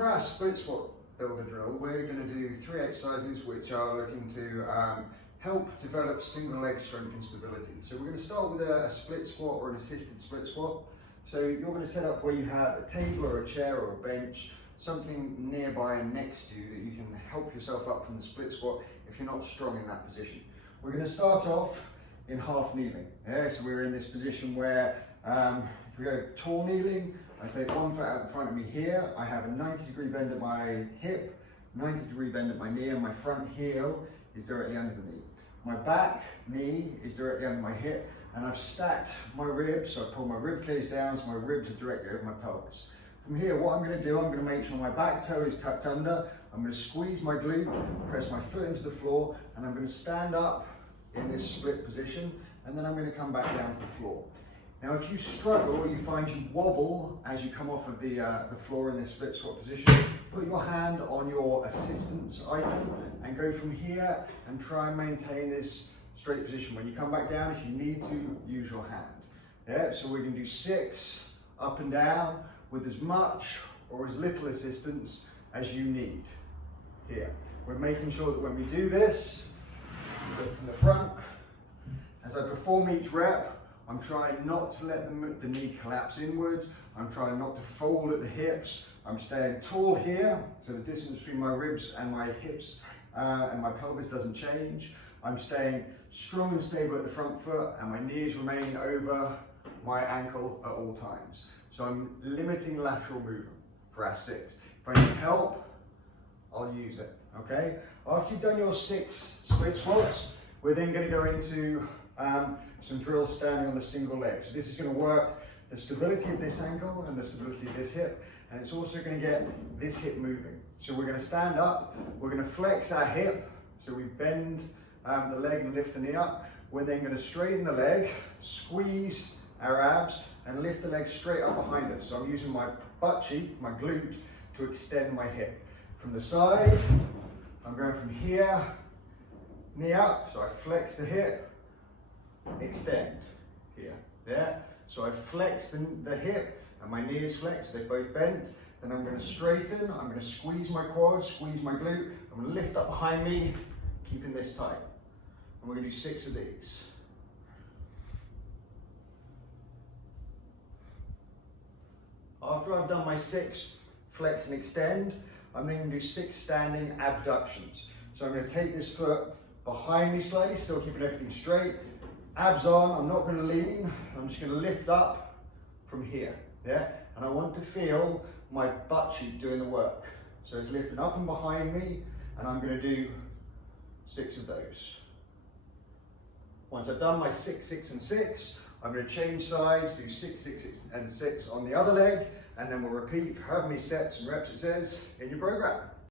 For our split squat builder drill, we're going to do 3 exercises which are looking to help develop single leg strength and stability. So we're going to start with a split squat or an assisted split squat. So you're going to set up where you have a table or a chair or a bench, something nearby and next to you that you can help yourself up from the split squat if you're not strong in that position. We're going to start off in half kneeling. Yeah? So we're in this position where if we go tall kneeling, I take one foot out in front of me here, I have a 90-degree bend at my hip, 90-degree bend at my knee, and my front heel is directly under the knee. My back knee is directly under my hip, and I've stacked my ribs, so I pull my rib cage down so my ribs are directly over my pelvis. From here, what I'm going to do, I'm going to make sure my back toe is tucked under, I'm going to squeeze my glute, press my foot into the floor, and I'm going to stand up in this split position, and then I'm going to come back down to the floor. Now, if you struggle, you find you wobble as you come off of the floor in this split squat position, put your hand on your assistance item and go from here and try and maintain this straight position. When you come back down, if you need to, use your hand. Yeah, so we can do 6 up and down with as much or as little assistance as you need. Here, we're making sure that when we do this, we go from the front. As I perform each rep, I'm trying not to let the knee collapse inwards. I'm trying not to fold at the hips. I'm staying tall here, so the distance between my ribs and my hips and my pelvis doesn't change. I'm staying strong and stable at the front foot, and my knees remain over my ankle at all times. So I'm limiting lateral movement for our 6. If I need help, I'll use it, okay? After you've done your 6 split squats, we're then going to go into some drills standing on the single leg. So this is going to work the stability of this ankle and the stability of this hip, and it's also going to get this hip moving. So we're going to stand up, we're going to flex our hip, so we bend the leg and lift the knee up. We're then going to straighten the leg, squeeze our abs, and lift the leg straight up behind us. So I'm using my butt cheek, my glute, to extend my hip. From the side, I'm going from here, knee up, so I flex the hip, extend here, there. So I flex the hip and my knee is flexed, they're both bent. Then I'm going to straighten, I'm going to squeeze my quad, squeeze my glute, I'm going to lift up behind me, keeping this tight. And we're going to do 6 of these. After I've done my 6 flex and extend, I'm then going to do 6 standing abductions. So I'm going to take this foot behind me slightly, still keeping everything straight. Abs on, I'm not going to lean, I'm just going to lift up from here, yeah? And I want to feel my butt cheek doing the work. So it's lifting up and behind me, and I'm going to do 6 of those. Once I've done my 6, 6 and 6, I'm going to change sides, do 6, 6, 6 and 6 on the other leg, and then we'll repeat for however many sets and reps it says in your program.